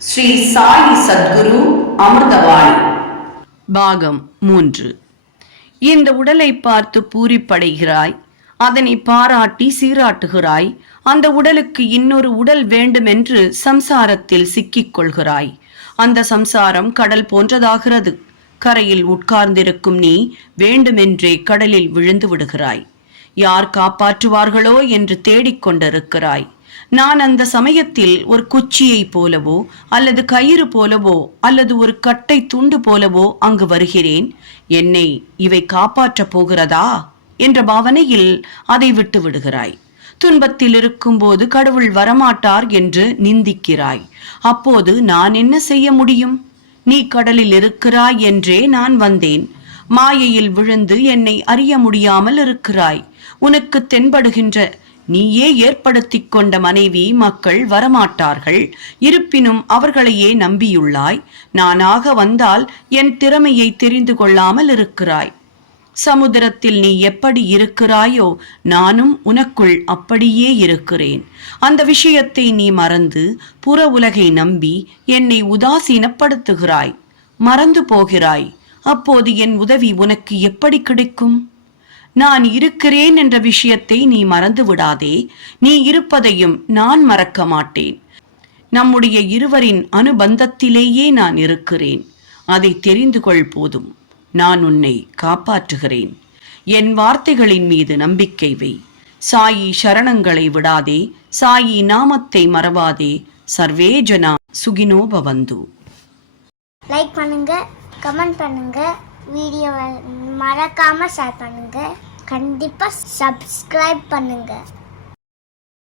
ஸ்ரீ சாயி சத்குரு அமிர்தவாணி பாகம் மூன்று. இந்த உடலை பார்த்து பூரிப்படைகிறாய் அதனை பாராட்டி சீராட்டுகிறாய் அந்த உடலுக்கு இன்னொரு உடல் வேண்டுமென்று சம்சாரத்தில் சிக்கிக் கொள்கிறாய். அந்த சம்சாரம் கடல் போன்றதாகிறது. கரையில் உட்கார்ந்திருக்கும் நீ வேண்டுமென்றே கடலில் விழுந்து விடுகிறாய். யார் காப்பாற்றுவார்களோ என்று தேடிக்கொண்டிருக்கிறாய் நான் அந்த சமயத்தில் ஒரு குச்சியைப் போலவோ அல்லது கயிறு போலவோ அல்லது ஒரு கட்டை துண்டு போலவோ அங்கு வருகிறேன். என்னை இவை காப்பாற்றப் போகிறதா? என்ற பாவனையில் அதை விட்டு விடுகிறாய். துன்பத்தில் இருக்கும்போது கடவுள் வரமாட்டார் என்று நிந்திக்கிறாய். அப்போது நான் என்ன செய்ய முடியும்? நீ கடலில் இருக்கிறாய் என்றே நான் வந்தேன். மாயையில் விழுந்து என்னை அறிய முடியாமல் இருக்கிறாய். உனக்கு தென்படுகின்ற நீயே ஏற்படுத்திக் கொண்ட மனைவி மக்கள் வரமாட்டார்கள். இருப்பினும் அவர்களையே நம்பியுள்ளாய். நானாக வந்தால் என் திறமையை தெரிந்து கொள்ளாமல் இருக்கிறாய். சமுத்திரத்தில் நீ எப்படி இருக்கிறாயோ நானும் உனக்குள் அப்படியே இருக்கிறேன். அந்த விஷயத்தை நீ மறந்து புற உலகை நம்பி என்னை உதாசீனப்படுத்துகிறாய். மறந்து போகிறாய். அப்போது என் உதவி உனக்கு எப்படி கிடைக்கும்? நான் இருக்கிறேன் என்ற விஷயத்தை நீ மறந்து விடாதே நீ இருப்பதையும் நான் மறக்க மாட்டேன். நம்முடைய இருவரின் அனுபந்தத்திலேயே நான் இருக்கிறேன். அதை தெரிந்து கொள் போதும். நான் உன்னை காப்பாற்றுகிறேன். என் வார்த்தைகளின் மீது நம்பிக்கை வை. சாயி சரணங்களை விடாதே. சாயி நாமத்தை மறவாதே. சர்வே ஜனா சுகினோ பவந்து லைக் பண்ணுங்க கமெண்ட் பண்ணுங்க. வீடியோவை மறக்காமல் ஷேர் பண்ணுங்கள் கண்டிப்பாக சப்ஸ்கிரைப் பண்ணுங்கள்